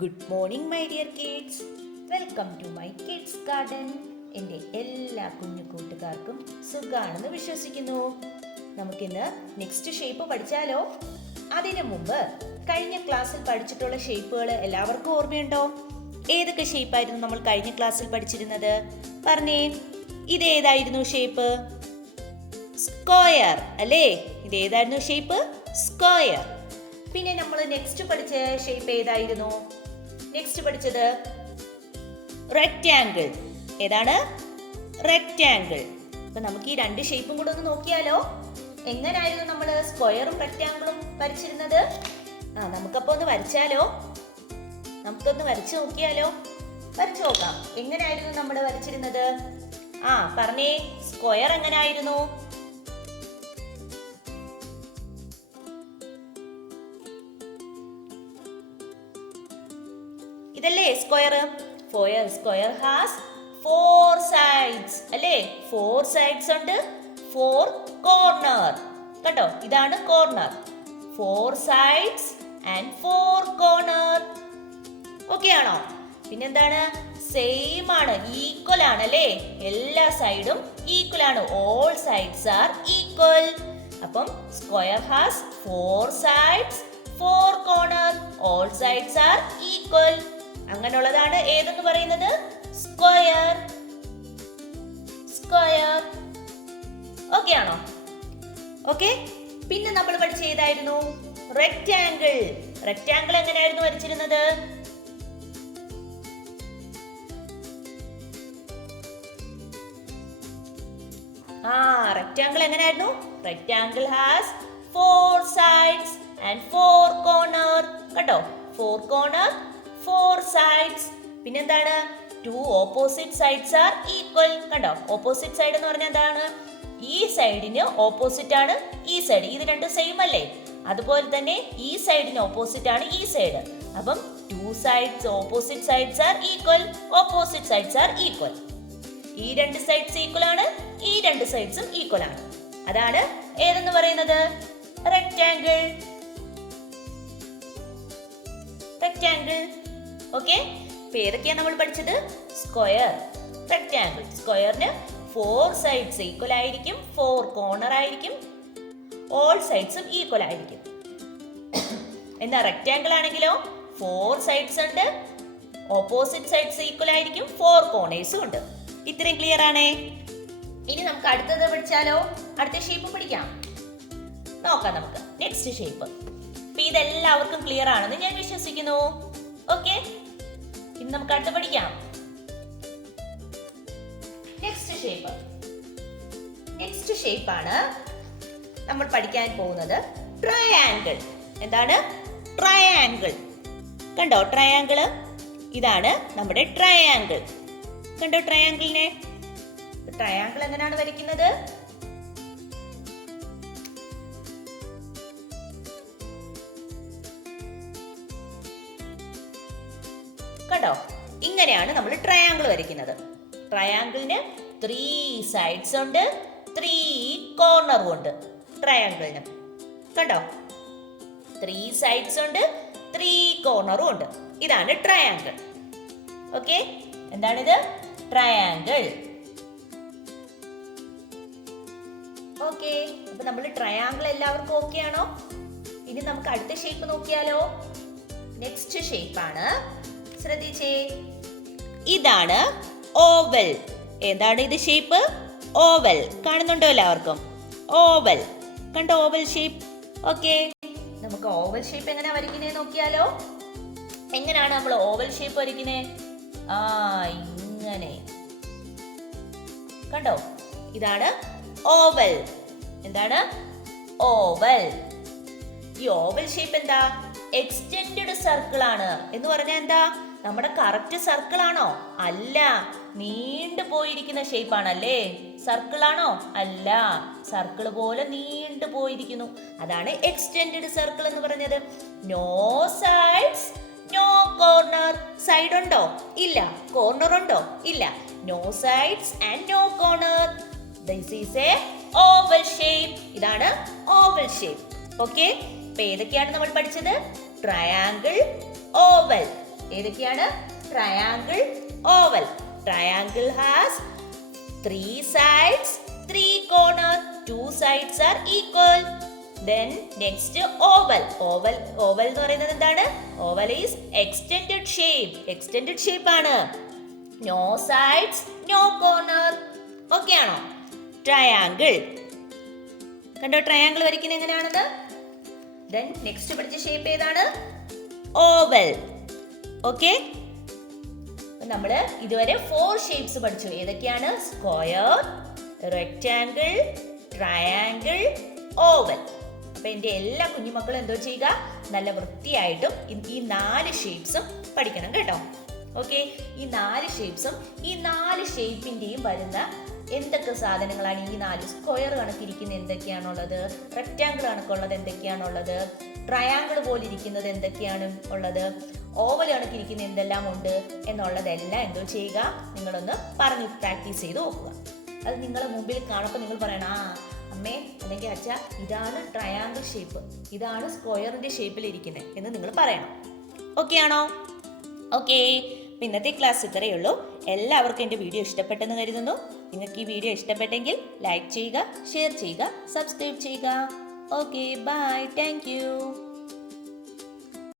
Good morning my dear kids. Welcome to my kids garden. എൻ്റെ എല്ലാ കുഞ്ഞു കൂട്ടുകാർക്കും സുഖാണെന്ന് വിശ്വസിക്കുന്നു. നമുക്കിന്ന് നെക്സ്റ്റ് ഷേപ്പ് പഠിച്ചാലോ? അതിനു മുമ്പ് കഴിഞ്ഞ ക്ലാസ്സിൽ പഠിച്ചിട്ടുള്ള ഷേപ്പുകൾ എല്ലാവർക്കും ഓർമ്മയുണ്ടോ? ഏതൊക്കെ ഷേപ്പായിരുന്നു നമ്മൾ കഴിഞ്ഞ ക്ലാസ്സിൽ പഠിച്ചിരുന്നത്? പറഞ്ഞേ, ഇതേതായിരുന്നു ഷേപ്പ്? സ്ക്വയർ അല്ലേ? ഇതേതായിരുന്നു ഷേപ്പ്? സ്ക്വയർ. പിന്നെ നമ്മൾ നെക്സ്റ്റ് പഠിച്ച ഷേപ്പ് ഏതായിരുന്നു? നെക്സ്റ്റ് പഠിച്ചത് റെക്റ്റാങ്കിൾ. ഏതാണ്? റെക്റ്റാങ്കിൾ. അപ്പൊ നമുക്ക് ഈ രണ്ട് ഷേപ്പും കൂടെ ഒന്ന് നോക്കിയാലോ? എങ്ങനായിരുന്നു നമ്മൾ സ്ക്വയറും റെക്റ്റാങ്കിളും വരച്ചിരുന്നത്? നമുക്കപ്പോ ഒന്ന് വരച്ചാലോ? നമുക്കൊന്ന് വരച്ചു നോക്കിയാലോ? വരച്ചു നോക്കാം. എങ്ങനായിരുന്നു നമ്മൾ വരച്ചിരുന്നത്? പറഞ്ഞേ, സ്ക്വയർ എങ്ങനായിരുന്നു? ഇതല്ലേ സ്ക്വയർ? സ്ക്വയർ ഹാസ് 4 sides അല്ലേ? 4 sides ഉണ്ട്, 4 corner. കണ്ടോ, ഇതാണ് corner. 4 sides and 4 corner. Okay ആണോ? പിന്നെന്താണ്? സെയിം ആണ്, ഈക്വൽ ആണ് അല്ലേ? എല്ലാ സൈഡും ഈക്വൽ ആണ്. All sides are equal. അപ്പം square has 4 sides, 4 corner. All sides are equal. അങ്ങനെയുള്ളതാണ് ഏതെന്ന് പറയുന്നത്? സ്ക്വയർ. സ്ക്വയർ. ഓക്കെ ആണോ? ഓക്കെ. പിന്നെ നമ്മൾ പഠിച്ച ഏതായിരുന്നു? റെക്റ്റാങ്കിൾ. റെക്റ്റാങ്കിൾ എങ്ങനെയായിരുന്നു വരച്ചിരുന്നത്? റെക്റ്റാങ്കിൾ എങ്ങനെയായിരുന്നു? Rectangle has 4 sides and 4 corner. കണ്ടോ, 4 corner, 4 sides. പിന്നെന്താണ്? 2 opposite sides are equal. കണ്ടോ, ഓപ്പോസിറ്റ് സൈഡ് എന്ന് പറഞ്ഞാൽ എന്താണ്? ഈ സൈഡിന് ഓപ്പോസിറ്റ് ആണ് ഈ സൈഡ്. ഇത് രണ്ടും സെയിം അല്ലേ? അതുപോലെ തന്നെ ഈ സൈഡിന് ഓപ്പോസിറ്റ് ആണ് ഈ സൈഡ്. അപ്പം 2 sides opposite sides are equal. Opposite sides are equal. ഈ രണ്ട് സൈഡ്സ് ഈക്വൽ ആണ്, ഈ രണ്ട് സൈഡ്സും ഈക്വൽ ആണ്. അതാണ് ഏതെന്ന് പറയുന്നത്? റെക്റ്റാങ്കിൾ. റെക്റ്റാങ്കിൾ. ഓക്കെ. ഇപ്പൊ ഏതൊക്കെയാണ് നമ്മൾ പഠിച്ചത്? Square, rectangle. സ്ക്വയറിന് 4 സൈഡ്സ് ഈക്വൽ ആയിരിക്കും, 4 കോർണർ ആയിരിക്കും, ഓൾ സൈഡ്സും ഈക്വൽ ആയിരിക്കും. എന്നാ റെക്റ്റാങ്കിൾ ആണെങ്കിലോ 4 സൈഡ്സ് ഉണ്ട്, ഓപ്പോസിറ്റ് സൈഡ്സ് ഈക്വൽ ആയിരിക്കും, 4 കോർണേഴ്സും ഉണ്ട്. ഇത്രയും ക്ലിയർ ആണേ? ഇനി നമുക്ക് അടുത്തത് പഠിച്ചാലോ? അടുത്ത ഷേപ്പ് പഠിക്കാം. നോക്കാം നമുക്ക് നെക്സ്റ്റ് ഷേപ്പ്. അപ്പൊ ഇതെല്ലാവർക്കും ക്ലിയർ ആണെന്ന് ഞാൻ വിശ്വസിക്കുന്നു. ഓക്കെ, ഇനി നമുക്ക് അടുത്ത് പഠിക്കാം. Next shape. നെക്സ്റ്റ് ഷേപ്പ് ആണ് നമ്മൾ പഠിക്കാൻ പോകുന്നത് ട്രയാങ്കിൾ. എന്താണ്? ട്രയാങ്കിൾ. കണ്ടോ ട്രയാങ്കിൾ? ഇതാണ് നമ്മുടെ ട്രയാങ്കിൾ. കണ്ടോ ട്രയാങ്കിളിനെ? ട്രയാങ്കിൾ എങ്ങനെയാണ് വരയ്ക്കുന്നത്? കണ്ടോ, ഇങ്ങനെയാണ് നമ്മൾ ട്രയാങ്കിൾ വരയ്ക്കുന്നത്. ട്രയാങ്കിളിന് 3 sides ഉണ്ട്, 3 കോർണറും ഉണ്ട്. ട്രയാങ്കിളിന് കണ്ടോ, 3 sides ഉണ്ട്, 3 കോർണറും ഉണ്ട്. ഇതാണ് ട്രയാങ്കിൾ. ഓക്കെ, എന്താണിത്? ട്രയാങ്കിൾ. ഓക്കെ, അപ്പൊ നമ്മൾ ട്രയാങ്കിൾ എല്ലാവർക്കും ഓക്കെ ആണോ? ഇനി നമുക്ക് അടുത്ത ഷേപ്പ് നോക്കിയാലോ? നെക്സ്റ്റ് ഷേപ്പ് ആണ്, ശ്രദ്ധിച്ചേ, ഇതാണ് ഓവൽ. എന്താണ് ഇത് ഷേപ്പ്? ഓവൽ. കാണുന്നുണ്ടോ എല്ലാവർക്കും? ഓവൽ. കണ്ടോ ഓവൽ ഷേപ്പ്? ഓക്കെ, നമുക്ക് ഓവൽ ഷേപ്പ് എങ്ങനെയാ വരയ്ക്കുന്നത് നോക്കിയാലോ? എങ്ങനെയാണ് നമ്മൾ ഓവൽ ഷേപ്പ് വരയ്ക്കുന്നത്? ഇങ്ങനെ. കണ്ടോ, ഇതാണ് ഓവൽ. എന്താണ്? ഓവൽ. ഈ ഓവൽ ഷേപ്പ് എന്താ? എക്സ്റ്റെൻഡഡ് സർക്കിൾ ആണ്. എന്ന് പറഞ്ഞാൽ എന്താ? നമ്മുടെ കറക്റ്റ് സർക്കിൾ ആണോ? അല്ല, നീണ്ടു പോയിരിക്കുന്ന ഷേപ്പ് ആണല്ലേ? സർക്കിൾ ആണോ? അല്ല, സർക്കിൾ പോലെ നീണ്ടു പോയിരിക്കുന്നു. അതാണ് എക്സ്റ്റെൻഡഡ് സർക്കിൾ എന്ന് പറഞ്ഞത്. No sides, no corner. Side ഉണ്ടോ? ഇല്ല. കോർണർ ഉണ്ടോ? ഇല്ല. No sides and no corner. This is a oval shape. ഇതാണ് ഓവൽ ഷേപ്പ്. ഓക്കെ, ഇപ്പൊ ഏതൊക്കെയാണ് നമ്മൾ പഠിച്ചത്? Triangle, oval. ഏതൊക്കെയാണ്? Triangle, oval. Triangle has 3 sides, 3 corners, 2 sides are equal. Then next oval. Oval എന്ന് പറയുന്നത് എന്താണ്? Oval is extended shape. Extended shape ആണ്. No sides, no corner. Okay ആണോ? ട്രയാങ്കിൾ. കണ്ടോ ട്രയാങ്കിൾ വരയ്ക്കുന്നത് എങ്ങനെയാണെന്ന്? Then next പഠിച്ച ഷേപ്പ് ഏതാണ്? ഓവൽ. ഓക്കെ, നമ്മൾ ഇതുവരെ 4 ഷേപ്സ് പഠിച്ചു. ഏതൊക്കെയാണ്? Square, rectangle, triangle, oval. അപ്പൊ എൻ്റെ എല്ലാ കുഞ്ഞുമക്കളും എന്തോ ചെയ്യുക? നല്ല വൃത്തിയായിട്ടും ഈ 4 ഷേപ്സും പഠിക്കണം കേട്ടോ. ഓക്കെ, ഈ 4 ഷേപ്സും ഈ 4 ഷേപ്പിന്റെയും വരുന്ന എന്തൊക്കെ സാധനങ്ങളാണ് ഈ 4? സ്ക്വയർ കണക്കിരിക്കുന്ന എന്തൊക്കെയാണുള്ളത്? റെക്ടാങ്കിൾ കണക്കുള്ളത് എന്തൊക്കെയാണുള്ളത്? ട്രയാങ്കിൾ പോലെ ഇരിക്കുന്നത് എന്തൊക്കെയാണ് ഉള്ളത്? ഓവൽ കണക്കിരിക്കുന്ന എന്തെല്ലാം ഉണ്ട് എന്നുള്ളതെല്ലാം എന്തോ ചെയ്യുക? നിങ്ങളൊന്ന് പറഞ്ഞ് പ്രാക്ടീസ് ചെയ്ത് നോക്കുക. അത് നിങ്ങളെ മുമ്പിൽ കാണുമ്പോൾ നിങ്ങൾ പറയണം, ആ അമ്മേ അല്ലെങ്കിൽ അച്ഛ, ഇതാണ് ട്രയാങ്കിൾ ഷേപ്പ്, ഇതാണ് സ്ക്വയറിന്റെ ഷേപ്പിലിരിക്കുന്നത് എന്ന് നിങ്ങൾ പറയണം. ഓക്കെ ആണോ? ഓക്കെ, ഇന്നത്തെ ക്ലാസ് ഇത്രയേ ഉള്ളൂ. എല്ലാവർക്കും എൻ്റെ വീഡിയോ ഇഷ്ടപ്പെട്ടെന്ന് കരുതുന്നു. നിങ്ങൾക്ക് ഈ വീഡിയോ ഇഷ്ടപ്പെട്ടെങ്കിൽ ലൈക്ക് ചെയ്യുക, ഷെയർ ചെയ്യുക, സബ്സ്ക്രൈബ് ചെയ്യുക. Okay, bye, thank U.